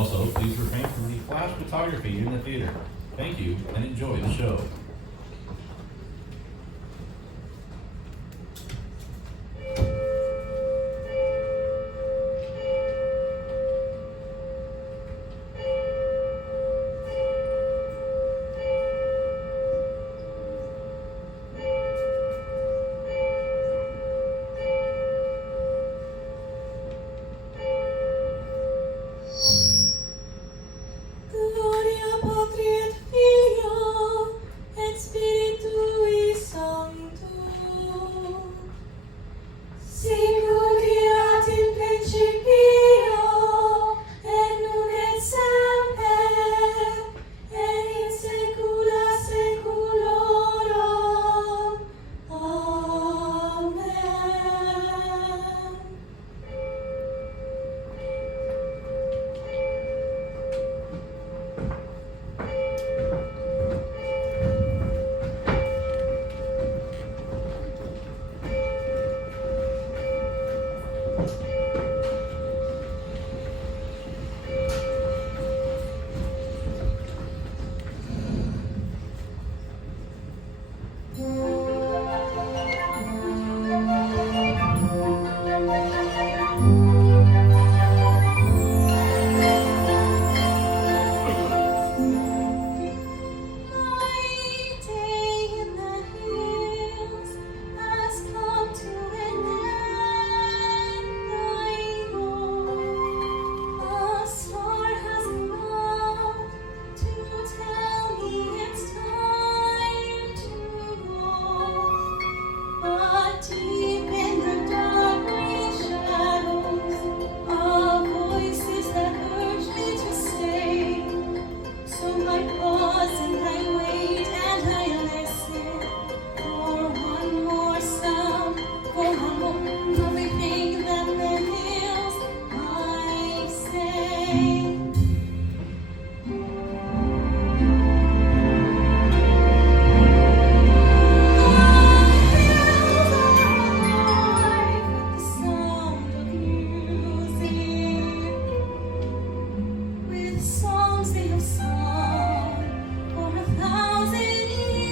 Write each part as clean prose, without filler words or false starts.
Also, please refrain from the flash photography in the theater. Thank you, and enjoy the show. Gloria Patri et Filio et Spiritui Sancto, sicut erat in principio et nunc et semper et in saecula saeculorum. Amen. Deep in the dark green shadows are voices that urge me to stay. So I pause and I wait and I listen for one more sound, for one more lovely thing that the hills might say. With songs they have sung for 1,000 years,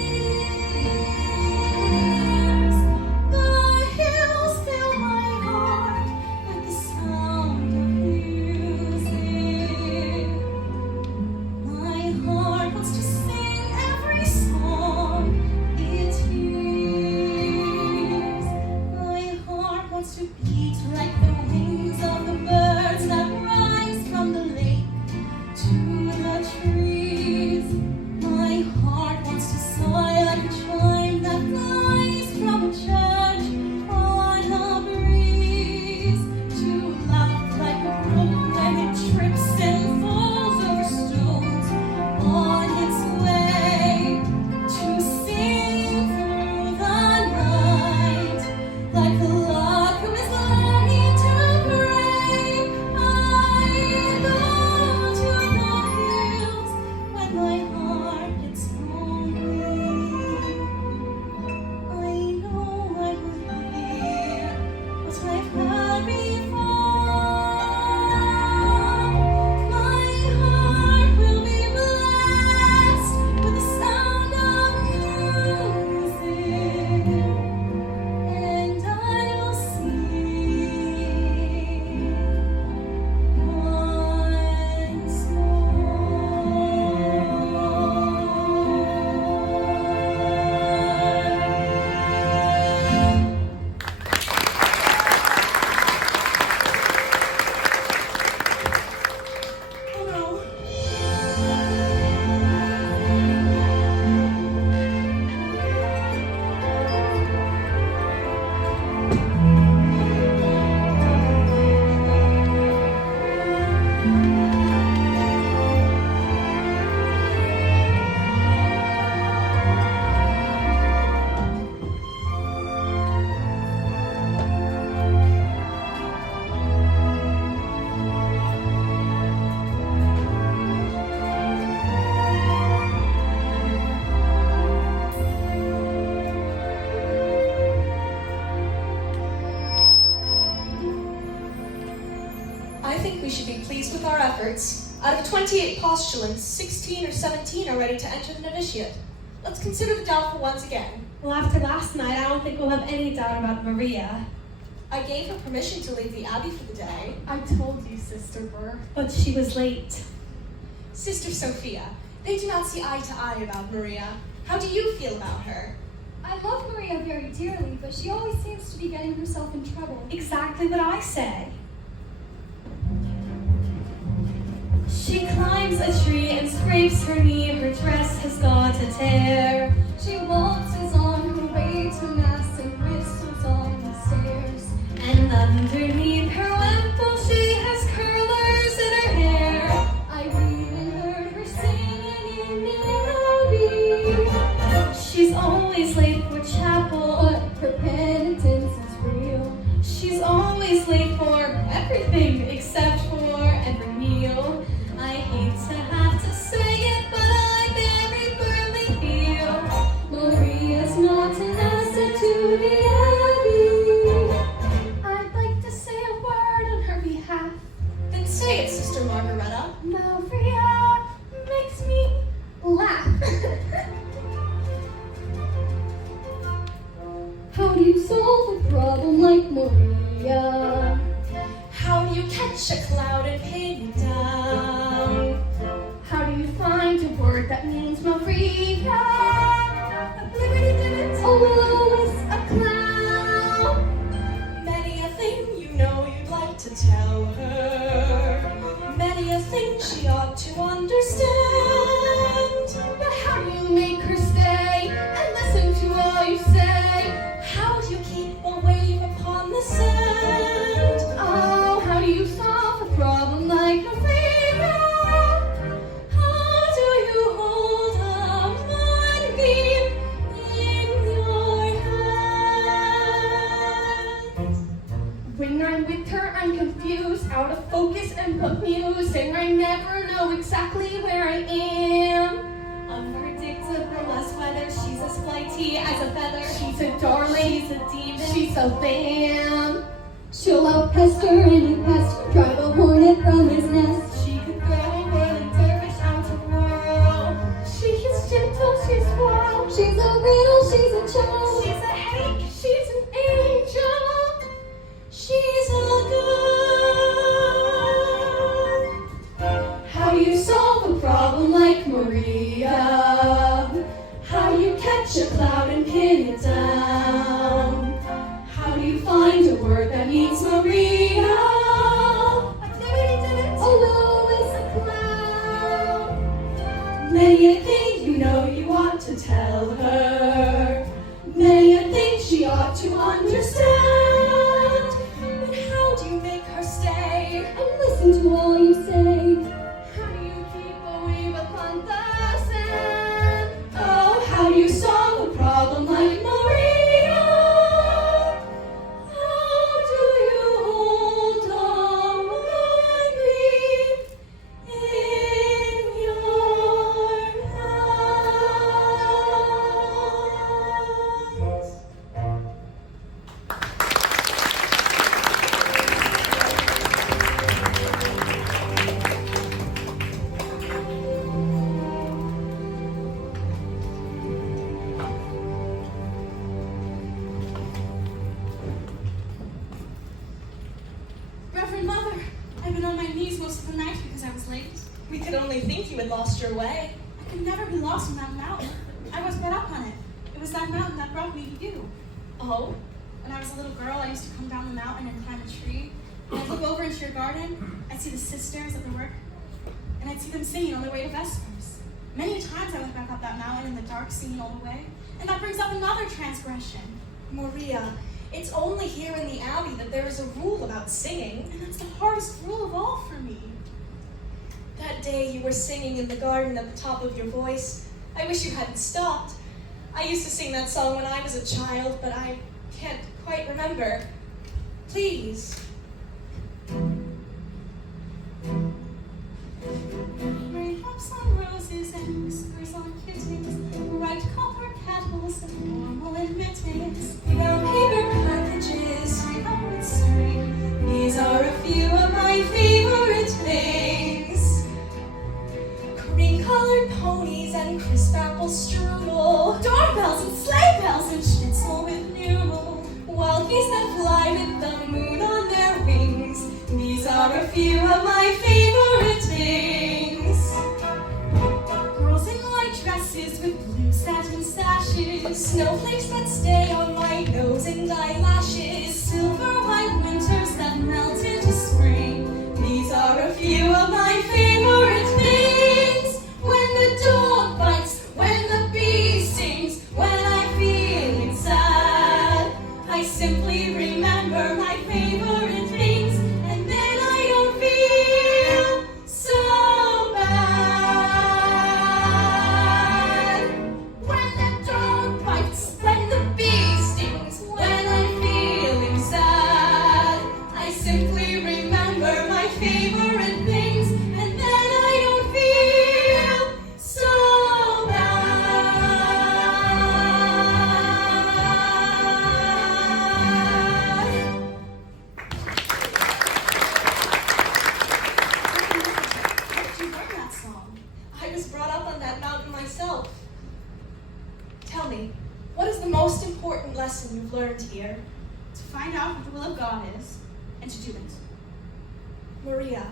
the hills fill my heart with the sound of music. My heart wants to sing every song it hears. My heart wants to beat like the wings of the birds that rise from the lake to the trees. My heart wants to sigh like a chime that flies from a church on a breeze, to laugh like a brook when it trips and falls over stones on its way, to sing through the night like a lark who is learning to pray. I go to the hills when my heart gets lonely. I know I will hear what I've heard before. My heart will be blessed with the sound of music, and I will sing once more. I think we should be pleased with our efforts. Out of 28 postulants, 16 or 17 are ready to enter the novitiate. Let's consider the doubtful ones again. Well, after last night, I don't think we'll have any doubt about Maria. I gave her permission to leave the abbey for the day. I told you, Sister Burr. But she was late. Sister Sophia, they do not see eye to eye about Maria. How do you feel about her? I love Maria very dearly, but she always seems to be getting herself in trouble. Exactly what I say. She climbs a tree and scrapes her knee. Her dress has got a tear. She waltzes on her way to Mass and whistles on the stairs. And underneath her wimple, she has curlers in her hair. I've even heard her singing in the abbey. She's always late for chapel. But her penitence is real. She's always late for everything except for every meal. I hate to have to say it, but I very firmly feel Maria's not an asset to the abbey. I'd like to say a word on her behalf. Then say it, Sister Margaretta. Maria makes me laugh. How do you solve a problem like Maria? How do you catch a cloud and pin it down? How do you find a word that means Maria? Oh, is a clown. Many a thing you know you'd like to tell her. Many a thing she ought to understand. But how do you make her stay and listen to all you say? How do you keep a wave upon the sand? Oh, how do you solve a problem like Maria? How do you hold a moonbeam in your hand? When I'm with her, I'm confused, out of focus and bemused, and I never know exactly where I am. unpredictable as weather. She's as flighty as a feather. She's a darling, She's a demon. she's a lamb. She'll out-pester any pest, drive a hornet from his nest. She could go and run a dervish out to whirl. She is gentle, she's wild, she's a riddle, she's a child. She's a headache. She's an angel. She's a girl. How do you solve a problem like Maria? How do you catch a cloud and pin it down? How do you find a word that means Maria? Oh, is a clown. Many a thing you know you ought to tell her. Many a thing she ought to understand. But how do you make her stay? And listen to all you say. How do you keep a wave upon the sand? Oh, how do you solve a problem like Maria? How do you hold a moonbeam in your hands? Reverend Mother, I've been on my knees most of the night because I was late. We could only think you had lost your way. I could never be lost on that mountain. I was brought up on it. It was that mountain that brought me to you. Oh, When I was a little girl, I used to come down the mountain and climb a tree. And I'd look over into your garden. I'd see the sisters at their work. And I'd see them singing on their way to Vespers. Many times I went back up that mountain in the dark, singing all the way. And that brings up another transgression. Maria, it's only here in the abbey that there is a rule about singing. And that's the hardest rule of all for me. That day you were singing in the garden at the top of your voice. I wish you hadn't stopped. I used to sing that song when I was a child, but I can't quite remember. Please. Raindrops on roses and whispers on kittens, bright copper kettles and normal admittance. Brown paper packages, Up with string, these are a few of my favorite things. and crisp apple strudel, Doorbells and sleigh bells and schnitzel with noodle, wild geese that fly with the moon on their wings. These are a few of my favorite things. girls in white dresses with blue satin sashes, Snowflakes that stay on my nose and eyelashes, silver white winters that melt into spring. these are a few of my favorite things. When the dog bites, when the bee stings, when I'm feeling sad, I simply remember my favorite things, and then I don't feel so bad. when the dog bites, when the bee stings, When I'm feeling sad, I simply remember my favorite things, and then I don't feel so bad. How did you learn that song? I was brought up on that mountain myself. Tell me, what is the most important lesson you've learned here? To find out what the will of God is, and to do it. Maria,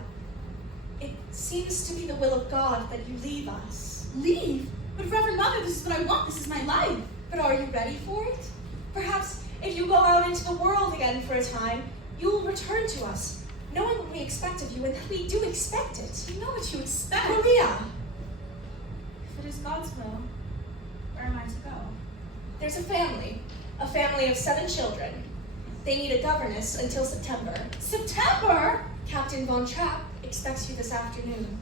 it seems to be the will of God that you leave us. Leave? But Reverend Mother, this is what I want. This is my life. But are you ready for it? Perhaps if you go out into the world again for a time, you will return to us, knowing what we expect of you, and that we do expect it. You know what you expect. Maria, If it is God's will, where am I to go? there's a family of 7 children. They need a governess until September. September? Captain Von Trapp expects you this afternoon.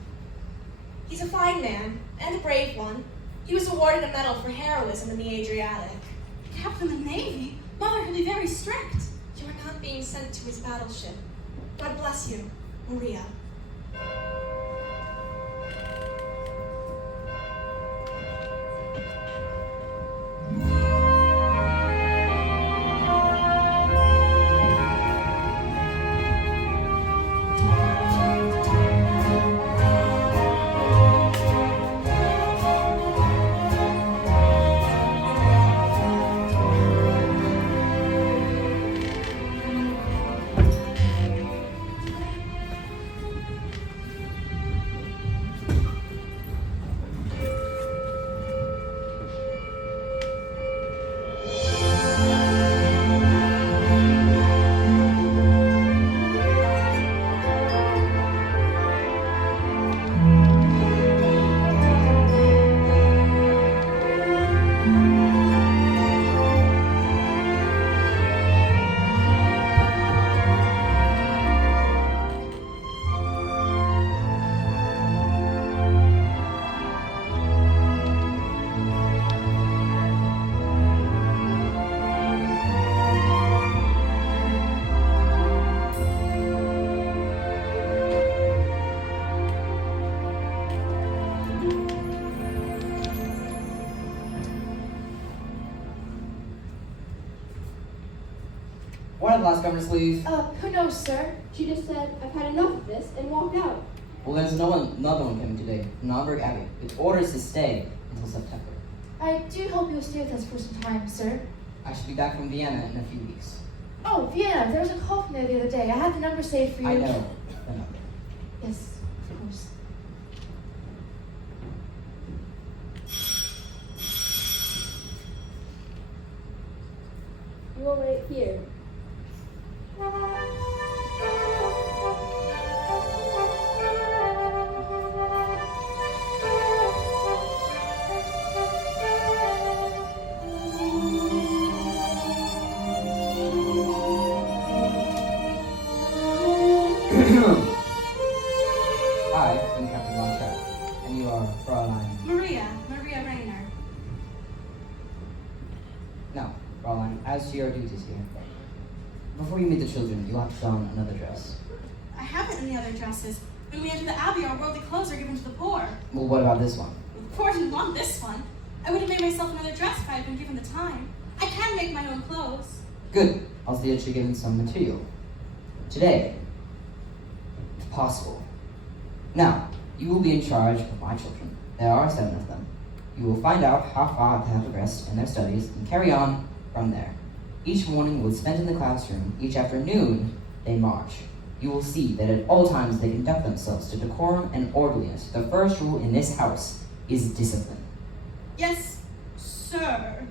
He's a fine man, and a brave one. He was awarded a medal for heroism in the Adriatic. Captain of the Navy? Mother can be very strict. You are not being sent to his battleship. God bless you, Maria. Why did the last governess leave? Who knows, sir? She just said, I've had enough of this, and walked out. Well, there's another one coming today, from Nauberg Abbey, with orders to stay until September. I do hope you'll stay with us for some time, sir. I should be back from Vienna in a few weeks. Oh, Vienna, there was a call from there the other day. I had the number saved for you. I know the number. Yes, of course. You will wait here. I am Captain Von Trapp, and you are Fräulein. Maria Rayner. Now, Fräulein, as to your duties here. Before you meet the children, you'll have to don another dress. I haven't any other dresses. When we enter the Abbey, our worldly clothes are given to the poor. Well, what about this one? The poor didn't want this one. I would have made myself another dress if I had been given the time. I can make my own clothes. Good. I'll see that you're given some material. Today, if possible. Now, you will be in charge of my children. There are 7 of them. You will find out how far they have progressed in their studies and carry on from there. Each morning will be spent in the classroom. Each afternoon, they march. You will see that at all times they conduct themselves to decorum and orderliness. The first rule in this house is discipline. Yes, sir.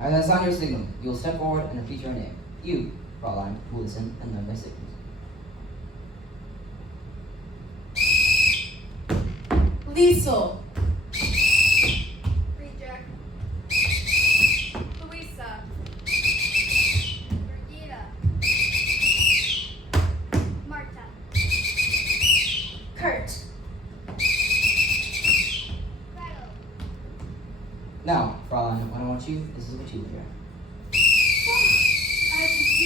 As I sound your signal, you will step forward and repeat your name. You, Fraulein, will listen and learn my signals. Liesel. Friedrich. Louisa. Brigida. Marta. Kurt. Gretel. Now, Fraulein, when I want you, this is what you will hear.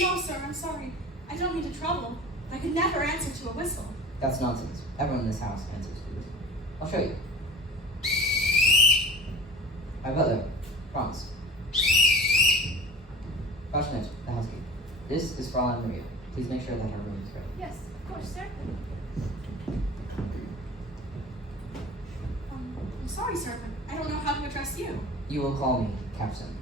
No, sir, I'm sorry. I don't mean to trouble. I could never answer to a whistle. That's nonsense. Everyone in this house answers to this. I'll show you. My butler, Franz. Fashionette, the housekeeper. This is Fraulein Maria. Please make sure that her room is ready. Yes, of course, sir. I'm sorry, sir, but I don't know how to address you. You will call me Captain.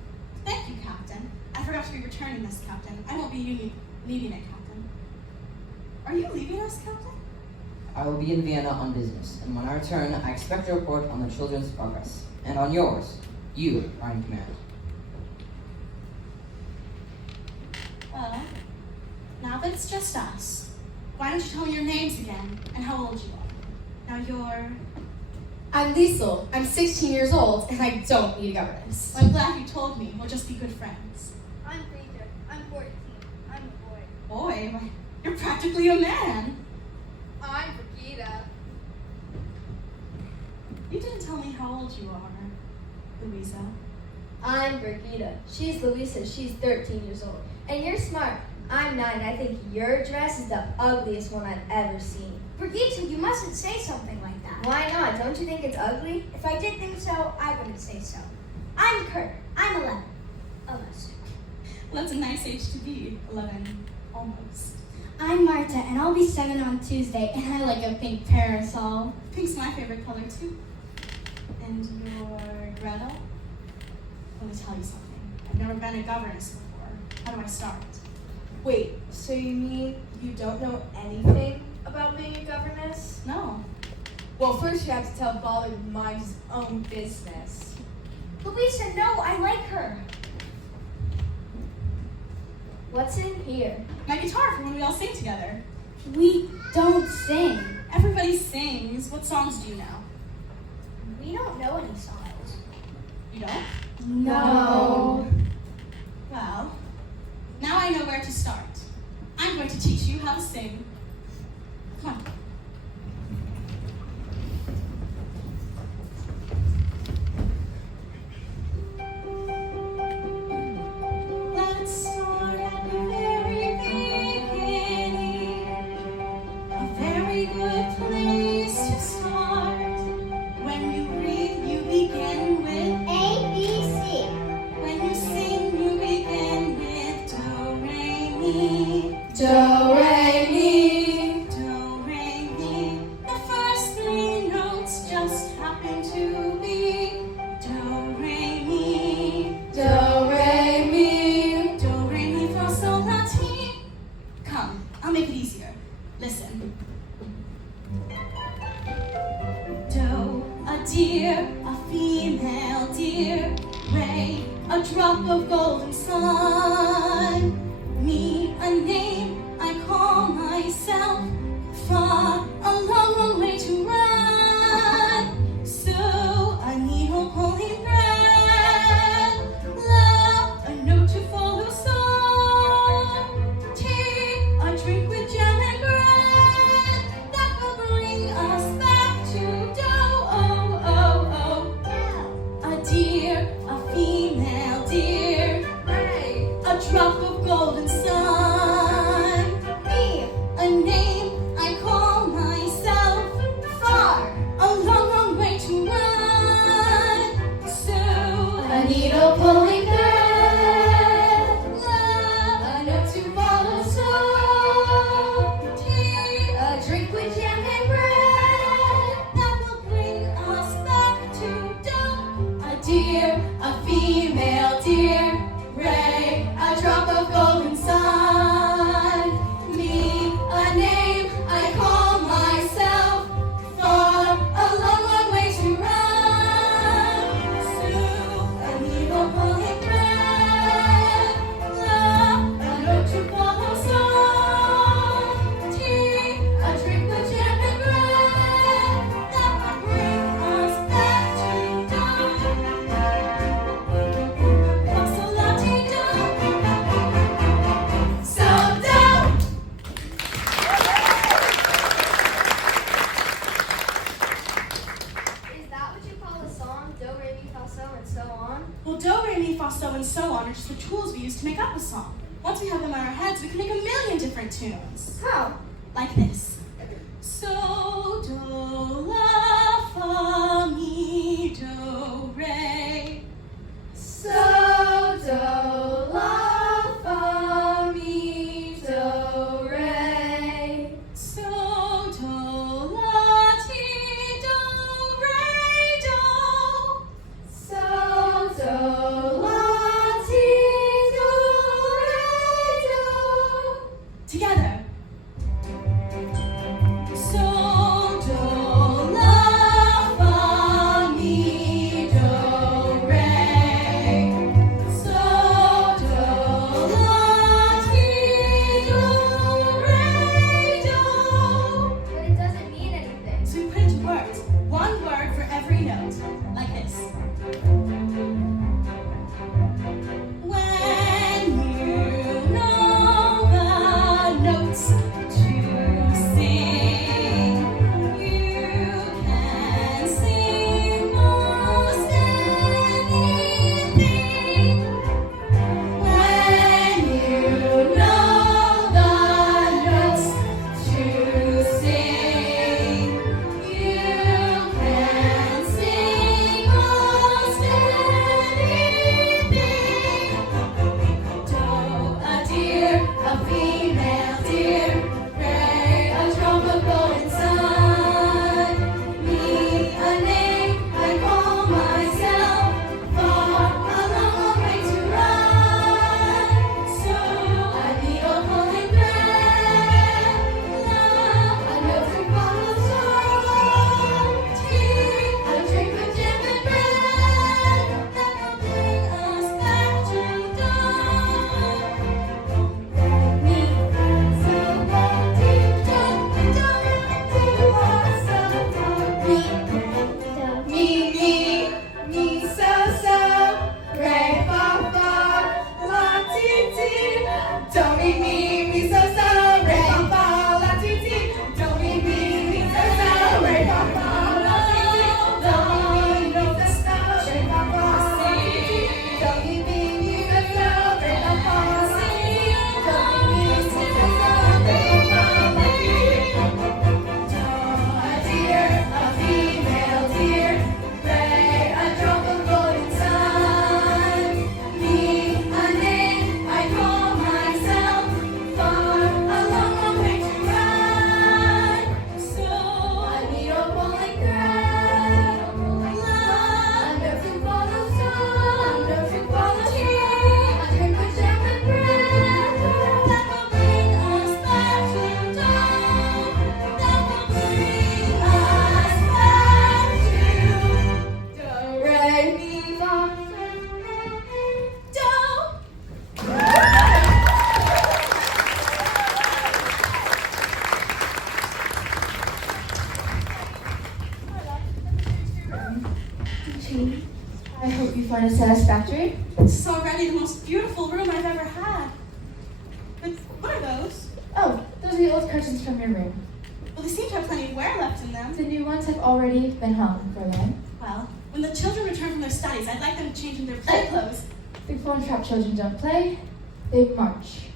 Thank you, Captain. I forgot to be returning this, Captain. I won't be needing it, Captain. Are you leaving us, Captain? I will be in Vienna on business, and when I return, I expect a report on the children's progress. And on yours, you are in command. Well, now that it's just us, why don't you tell me your names again and how old you are? Now you're... I'm Liesel. I'm 16 years old, and I don't need a governess. I'm glad you told me. We'll just be good friends. I'm Friedrich. I'm 14. I'm a boy. Boy, why, you're practically a man. I'm Brigida. You didn't tell me how old you are, Louisa. I'm Brigida. She's Louisa. She's 13 years old. And you're smart. I'm 9. I think your dress is the ugliest one I've ever seen. Brigida, you mustn't say something like that. Why not? Don't you think it's ugly? If I did think so, I wouldn't say so. I'm Kurt. I'm 11. Almost. Well, that's a nice age to be. 11, almost. I'm Marta, and I'll be 7 on Tuesday, and I like a pink parasol. Pink's my favorite color, too. And you're Gretel? Let me tell you something. I've never been a governess before. How do I start? Wait, so you mean you don't know anything about being a governess? No. Well, first you have to tell Father to mind his own business. Louisa, no, I like her. What's in here? My guitar for when we all sing together. We don't sing. Everybody sings. What songs do you know? We don't know any songs. You don't? No. Well, now I know where to start. I'm going to teach you how to sing. Come on. Let's start at the very beginning. A very good place to start. When you read, you begin with A, B, C. when you sing, you begin with do, re, mi. Do, re, mi. Do, re, mi. The first 3 notes just happen to be do, re, mi. Do, re, mi. Do, re, mi, fa, sol, la, ti. Come, I'll make it easier. Listen. Do, a deer, a female deer. Re, a drop of golden sun. Me, a name I call myself. Fa, a long, long way to run. So, a needle pulling thread. La, a note to follow song. Tea, a drink with jam and bread. That will bring us back to do. Oh, oh, oh. A deer, a female deer. Hey. A drop of golden sun. Me, to make up a song. Once we have them in our heads, we can make a million different tunes. How? Like this. So, do, la, fa, mi, do, re. So, do, la, fa, mi, do, re. So, do, la, ti, do, re, do. So, do, la, ti, do, re, do. Together. So, do, la, fa, mi, do, re. So, do, la, ti, do, re, do. But it doesn't mean anything. So we put it to words. One word for every note. Like this. When you know the notes to sing, you can sing most anything. When you know the notes to sing, you can sing most anything. Do, a deer, a female deer, ray, a drop of golden sun. Me, a name I call myself, far a long way to run. So a needle pulling thread, love, a note to follow song, tea, a drink of jam and bread that will bring us back to dawn. Me, so deep, do us Me, so, re, fa, fa, la, ti, ti. Do, me, so, re, fa, fa, la, ti, ti. Do, me, so, re, fa, fa, la, ti, ti. Do, me, so, re, fa, fa, la, ti, ti. Do, me, so, re, fa, fa, la, ti, ti. Do, me, so, re, fa, fa, la, ti, ti. A deer, a female deer, ray, a drop of golden sun. Me, a name I call myself, far a long way to run. So a needle pulling thread, a note to follow song, a note to follow tea, a drink of jam and bread that will bring us back to dawn. That will bring us back to do, re, mi, fa, do. I hope you find it satisfactory. This is already the most beautiful room I've ever had. But what are those? Oh, those are the old curtains from your room. Well, they seem to have plenty of wear left in them. The new ones have already been hung for them. Well, when the children return from their studies, I'd like them to change into their play clothes. Big Fawn Trap children don't play, they march.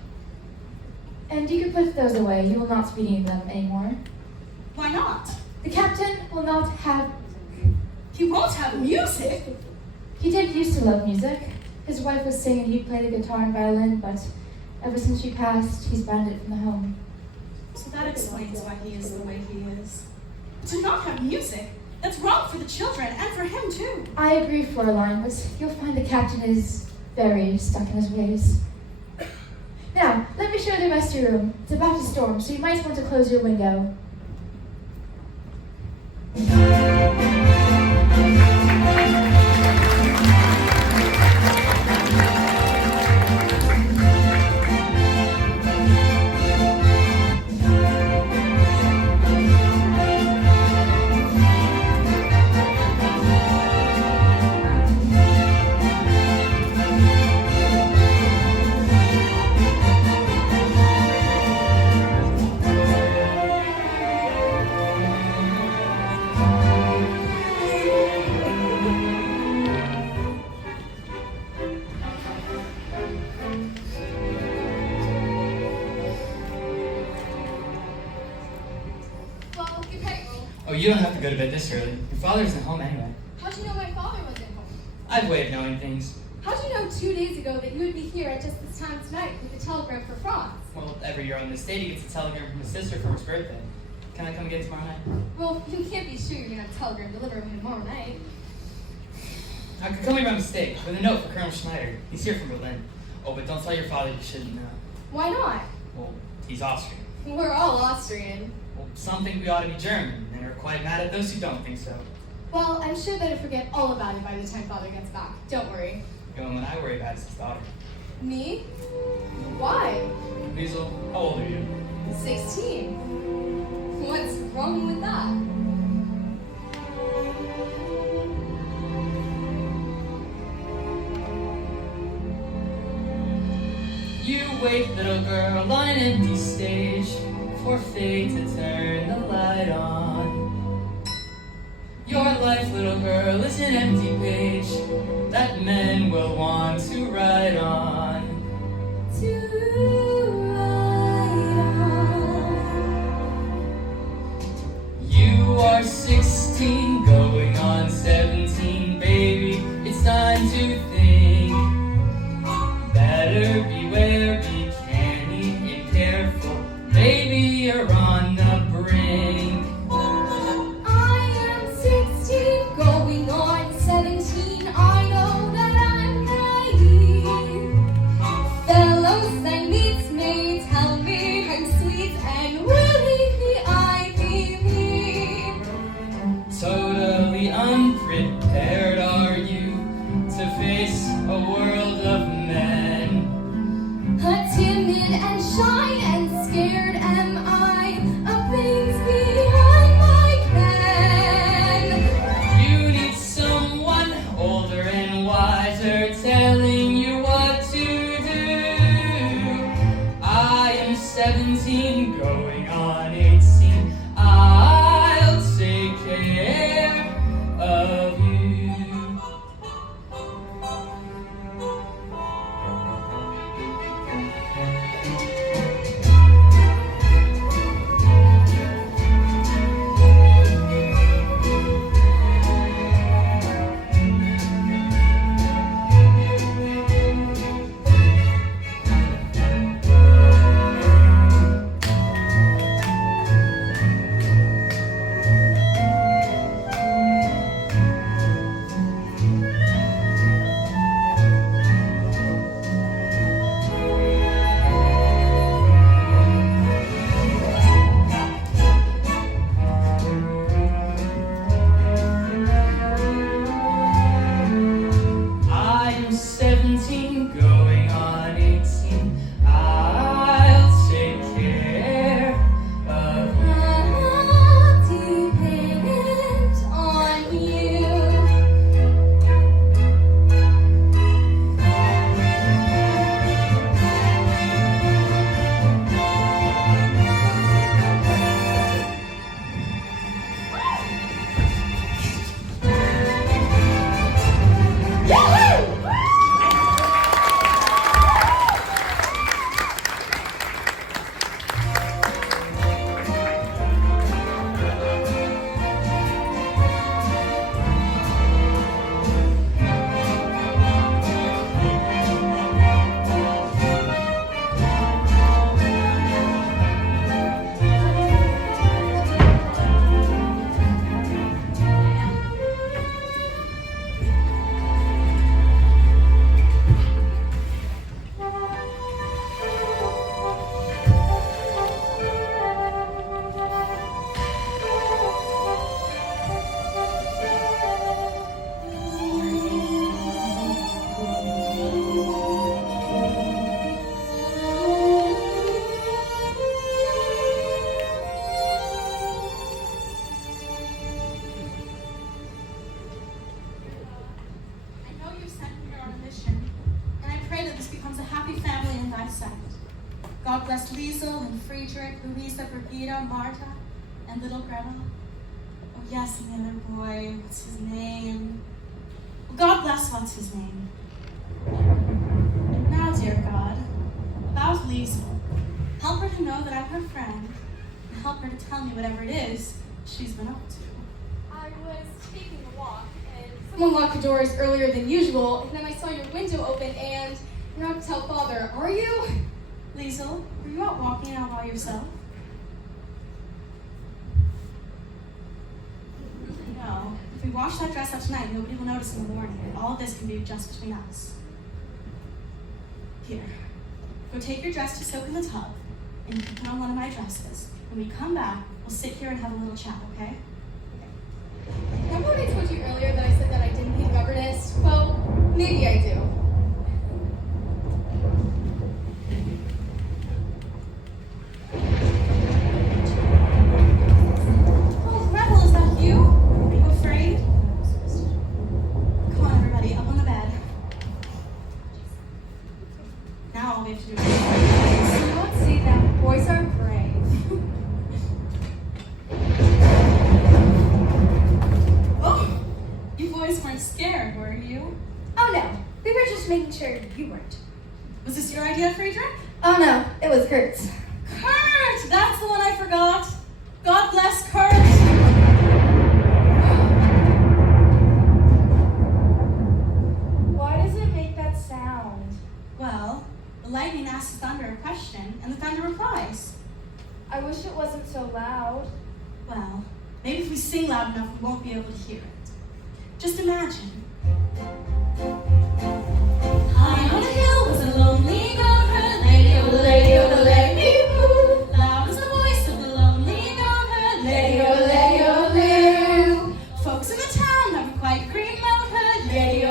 And you can put those away. You will not be needing them anymore. Why not? The captain will not have. He won't have music. He did used to love music. His wife was singing, he played the guitar and violin, but ever since she passed, he's banned it from the home. So that explains why he is the way he is. To not have music, that's wrong for the children and for him too. I agree, Floraline, but you'll find the captain is very stuck in his ways. Now, let me show you the rest of your room. It's about to storm, so you might want to close your window. Oh, you don't have to go to bed this early. Your father isn't home anyway. How'd you know my father wasn't home? I have a way of knowing things. How'd you know 2 days ago that you would be here at just this time tonight with a telegram for Franz? Well, every year on this date, he gets a telegram from his sister for his birthday. Can I come get it tomorrow night? Well, you can't be sure you're gonna have a telegram delivered tomorrow night. I could come here by mistake with a note for Colonel Schneider. He's here from Berlin. Oh, but don't tell your father you shouldn't know. Why not? Well, he's Austrian. We're all Austrian. Well, some think we ought to be German, and are quite mad at those who don't think so. Well, I'm sure that he'll forget all about it by the time father gets back. Don't worry. The only one I worry about is his daughter. Me? Why? Liesel, how old are you? 16. What's wrong with that? You wait, little girl, on an empty stage for fate to turn the light on. Your life, little girl, is an empty page that men will want to write on. You are 16, going on 17, baby. It's time to think. Better beware, be canny and careful. Baby, you're on the brink. I am 16, going on 17. I know that I'm naive. Fellows I meet may tell me I'm sweet, and willingly I believe. Totally unprepared are you to face a world of men. Timid and shy and scared am I of things beyond my ken. You need someone older and wiser telling you what to do. I am 17, going on 18. I'll take care of you. I am 17, going on 18. I'll take care of you. I'll depend on you. I know you sent me here on a mission, and I pray that this becomes a happy family in thy sight. God bless Liesel and Friedrich, Louisa, Brigida, Marta, and little Grandma. Oh yes, and the other boy, what's his name? Well, God bless what's his name. Now, dear God, about Liesel, help her to know that I'm her friend, and help her to tell me whatever it is she's been up to. I was taking a walk, and someone locked the doors earlier than usual, and then I saw your window open, and you're not to tell Father, are you? Liesel, were you out walking out by yourself? No. If we wash that dress up tonight, nobody will notice in the morning, and all of this can be just between us. Here, go take your dress to soak in the tub, and you can put on one of my dresses. When we come back, we'll sit here and have a little chat, okay? Remember when I told you earlier that I said that I didn't need a governess? Well, maybe I do. Oh, Rebel, is that you? Are you afraid? Come on, everybody, up on the bed. Now all we have to do is... Don't say that. Boys are brave. Oh, you boys weren't scared, were you? Oh no, we were just making sure you weren't. Was this your idea, Friedrich? Oh no, it was Kurt's. Kurt! That's the one I forgot. God bless Kurt. Why does it make that sound? Well, the lightning asks the thunder a question, and the thunder replies. I wish it wasn't so loud. Well, maybe if we sing loud enough, we won't be able to hear it. Just imagine. High on a hill was a lonely goat herd, lady, hoo. Loud was the voice of the lonely goat herd, lady, folks in the town never quite remote herd, lady,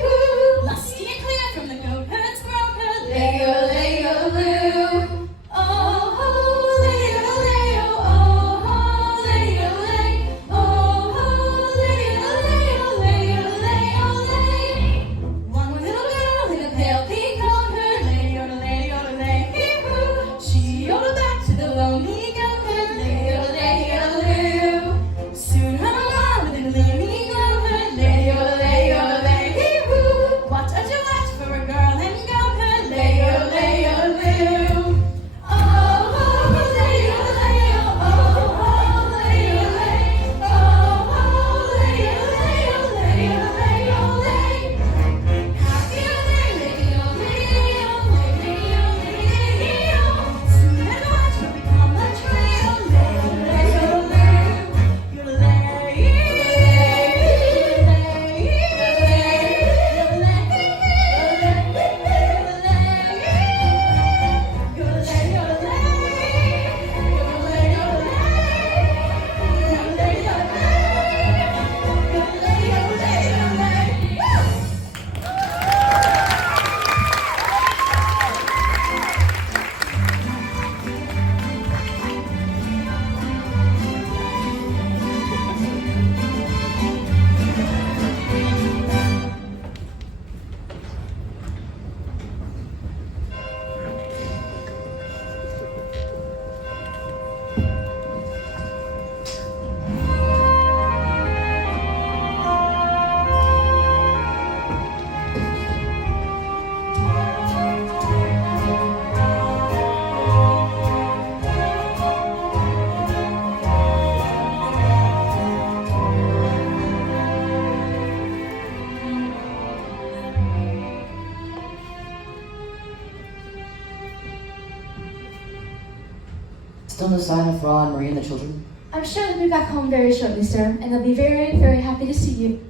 hoo. Lusty and clear from the goat herd's throat herd, lady, oh, lady, oh, lady, oh, lady, one little girl in a pale pink goat herd, lady, hoo. She yodeled back to the lonely goat herd, lady, soon hung on with the lonely goat herd, lady, hoo. What a duet for a girl and goat herd, lady, Still no sign of Ron, Marie, and the children? I'm sure they'll be back home very shortly, sir, and they'll be very, very happy to see you.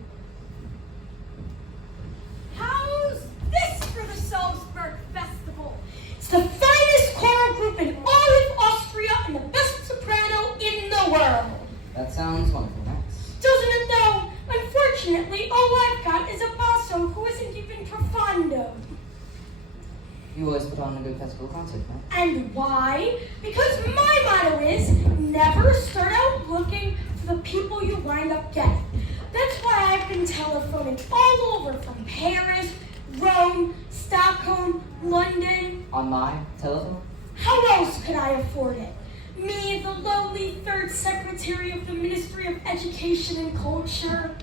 How's this for the Salzburg Festival? It's the finest choral group in all of Austria and the best soprano in the world. That sounds wonderful, Max. Doesn't it though? Unfortunately, all I've got is a basso who isn't even profondo. You always put on a good festival concert, Max. And why? Because my motto is never start out looking for the people you wind up getting. That's why I've been telephoning all over from Paris, Rome, Stockholm, London. On my telephone? How else could I afford it? Me, the lowly third secretary of the Ministry of Education and Culture.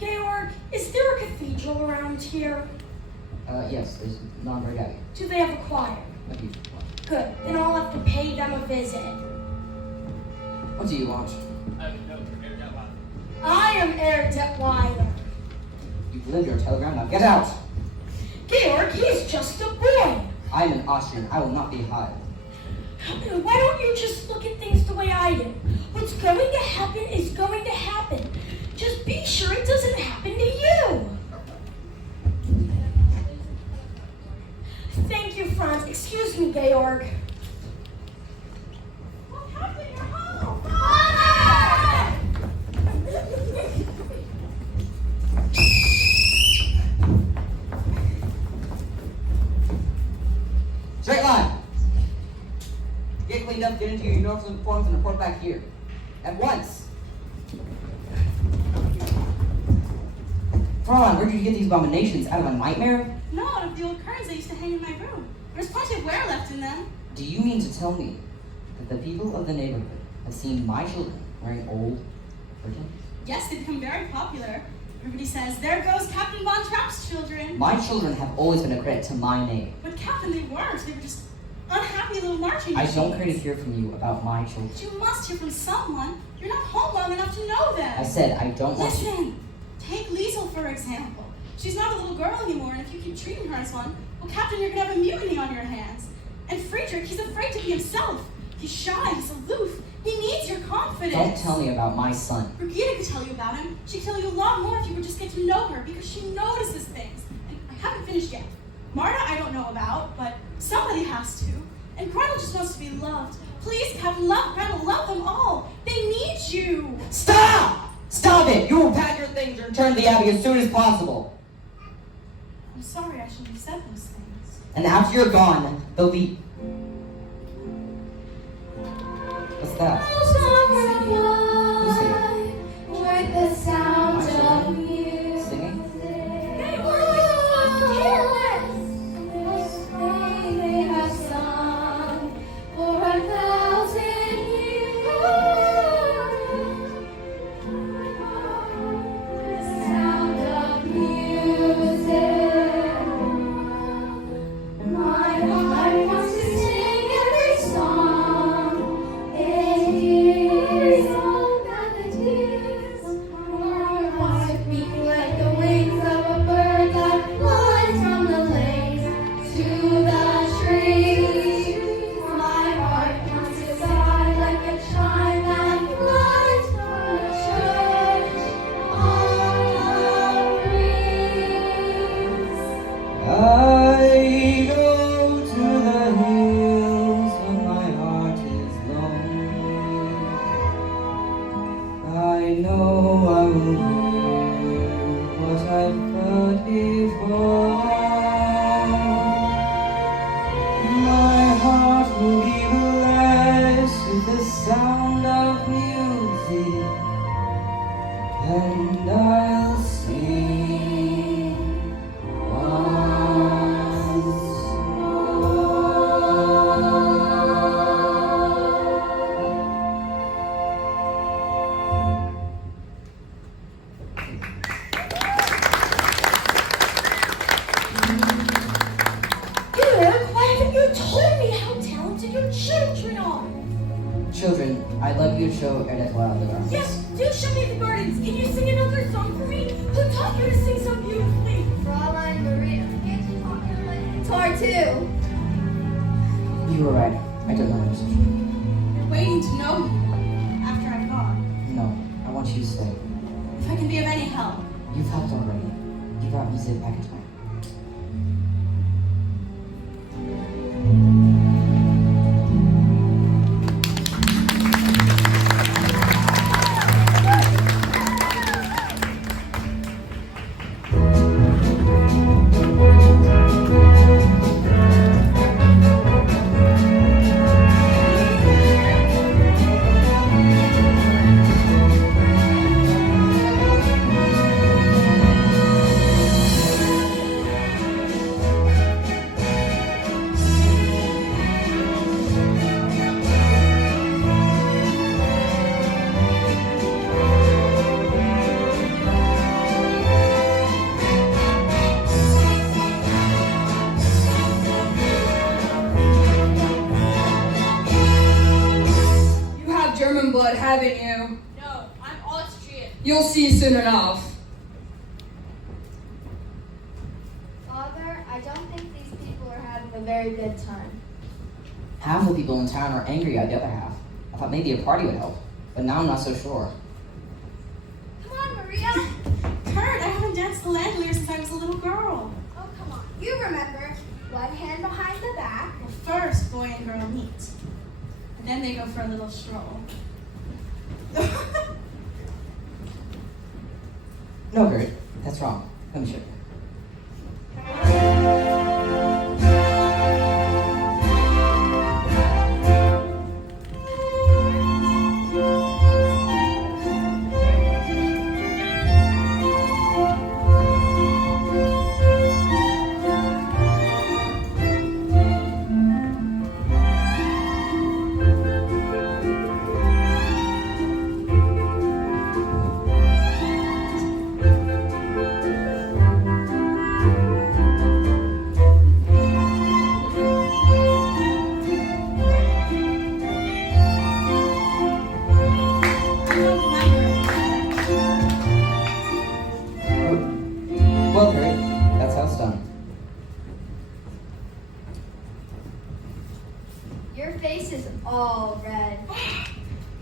Georg, is there a cathedral around here? Yes, there's non-bird Gabby. Do they have a choir? What do you want? Good. Then I'll have to pay them a visit. What do you want? I am Herr Detweiler. You've delivered your telegram, now get out! Georg, he's just a boy. I'm an Austrian, I will not be hived. Why don't you just look at things the way I do? What's going to happen is going to happen. Just be sure it doesn't happen to you. Thank you, Franz. Excuse me, Georg. What happened? You're home. Father! Straight line! Get cleaned up, get into your uniforms, and report back here. At once! Fräulein, where did you get these abominations? Out of a nightmare? No, out of the old curtains that used to hang in my room. There's plenty of wear left in them. Do you mean to tell me that the people of the neighborhood have seen my children wearing old curtains? Yes, they've become very popular. Everybody says, there goes Captain Von Trapp's children. My children have always been a credit to my name. But Captain, they weren't. They were just unhappy little marching I machines. don't care to hear from you about my children. But you must hear from someone. You're not home long enough to know them. I said I don't want you. Listen, take Liesel for example. She's not a little girl anymore, and if you keep treating her as one, well, Captain, you're gonna have a mutiny on your hands. And Friedrich, he's afraid to be himself. He's shy, he's aloof. He needs your confidence. Don't tell me about my son. Brigida could tell you about him. She'd tell you a lot more if you would just get to know her, because she notices things. And I haven't finished yet. Marta I don't know about, but somebody has to. And Gretel just wants to be loved. Please, Captain, love Gretel, love them all. They need you. Stop! Stop it! You will pack your things and return to the Abbey as soon as possible. I'm sorry I shouldn't have said those things. And after you're gone, there'll be... What's that? Who's here? With the sound My of children? music. Singing? They have sung for 1,000 years. The sound of music. My heart wants to sing every song. It hears all melodies. My heart beats like the wings of a bird that flies from the lakes to the trees. My heart wants to sigh like a chime that flies from the church on the breeze. I go to the hills when my heart is lonely. I know I will hear what I've heard before. My heart will be blessed with the sound of music, and I'll sing once more. Georg, why haven't you told me how talented your children are? Children, I'd like you to show Ernest Wilder. Yes, do show me the gardens. Can you sing another song for me? Who taught you to sing so beautifully? Fraulein Maria. Can't you talk to my guitar too? You were right. I don't know music. You're waiting to know me after I'm gone. No, I want you to stay. If I can be of any help. You've helped already. You brought music back into my haven't you? No, I'm Austrian. You'll see soon enough. Father, I don't think these people are having a very good time. Half the people in town are angry at the other half. I thought maybe a party would help, but now I'm not so sure. Come on, Maria. Kurt, I haven't danced the Landelier since I was a little girl. Oh, come on. You remember. One hand behind the back. Well, first, boy and girl meet. And then they go for a little stroll. No, Gert, that's wrong. Let me show you. Well, Gert, that's how it's done. Your face is all red.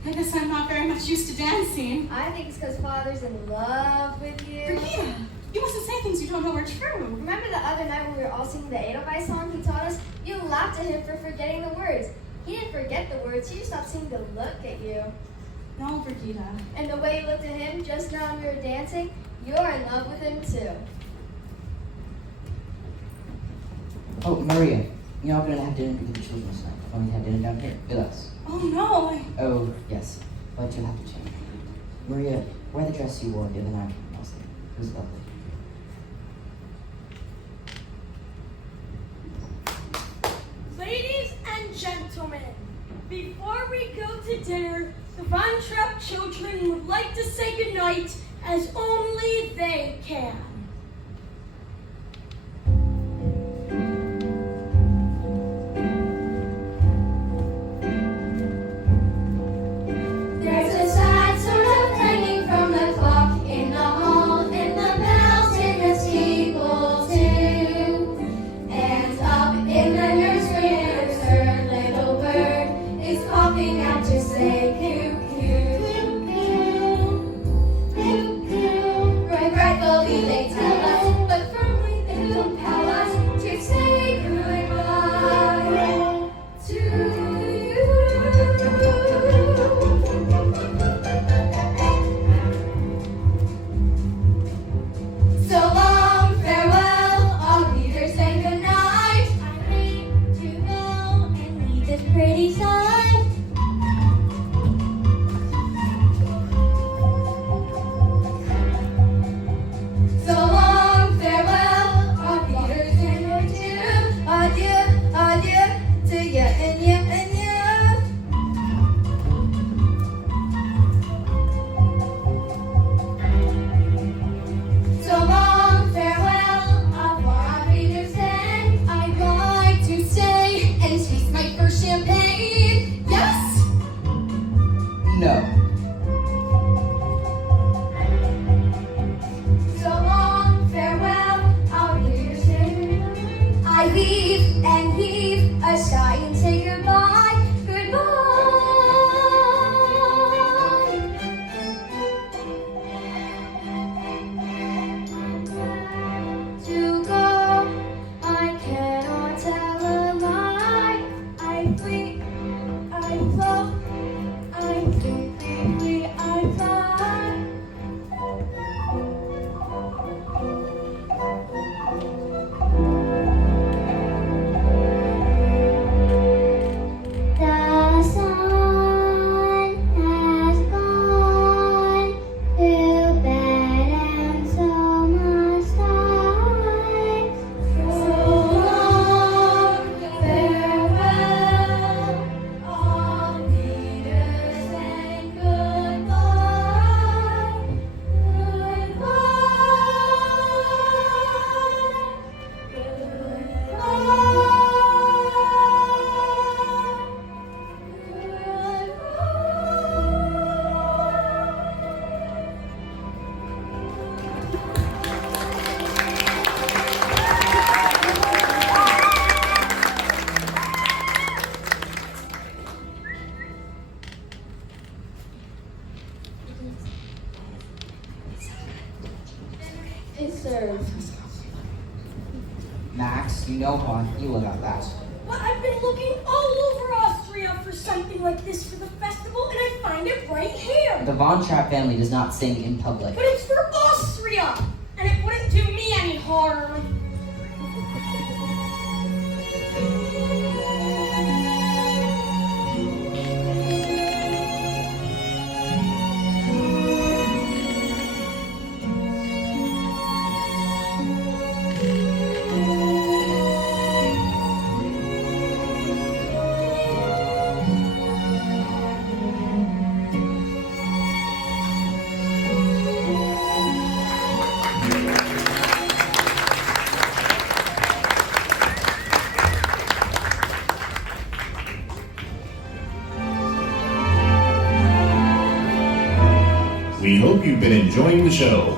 I guess I'm not very much used to dancing. I think it's because Father's in love with you. Brigida, you mustn't say things you don't know are true. Remember the other night when we were all singing the Edelweiss song he taught us? You laughed at him for forgetting the words. He didn't forget the words, he just stopped seeming to look at you. No, Brigida. And the way you looked at him just now when we were dancing, you're in love with him too. Oh, Maria, you're not going to have dinner with the children tonight. Why don't we have dinner down here with us? Oh, no. Oh, yes, but you'll have to change. Maria, wear the dress you wore the other night. It was lovely. Ladies and gentlemen, before we go to dinner, the Von Trapp children would like to say goodnight as only they can. There's a sad sort of clanging from the clock in the hall, and the bells in the steeple too. And up in the nursery, there's her little bird is popping out to say coo-coo, coo-coo, coo-coo. Regretfully they tell us, but firmly they compel us to say goodbye to you. So long, farewell, all leaders say goodnight. I hate to go and leave this pretty sight. So long, farewell, all leaders say adieu, adieu, adieu to you and you and you. So long, farewell, au revoir, Peterson. I'd like to stay and taste my first champagne. Yes? No. So long, farewell, I'll Peterson. I leave and heave a sigh and say goodbye, goodbye. To go, I cannot tell a lie. I flee, I float, I flee, I fly. No, Juan, you will got that. But I've been looking all over Austria for something like this for the festival, and I find it right here. The Von Trapp family does not sing in public. But it's for Austria, and it wouldn't do me any harm. We hope you've been enjoying the show.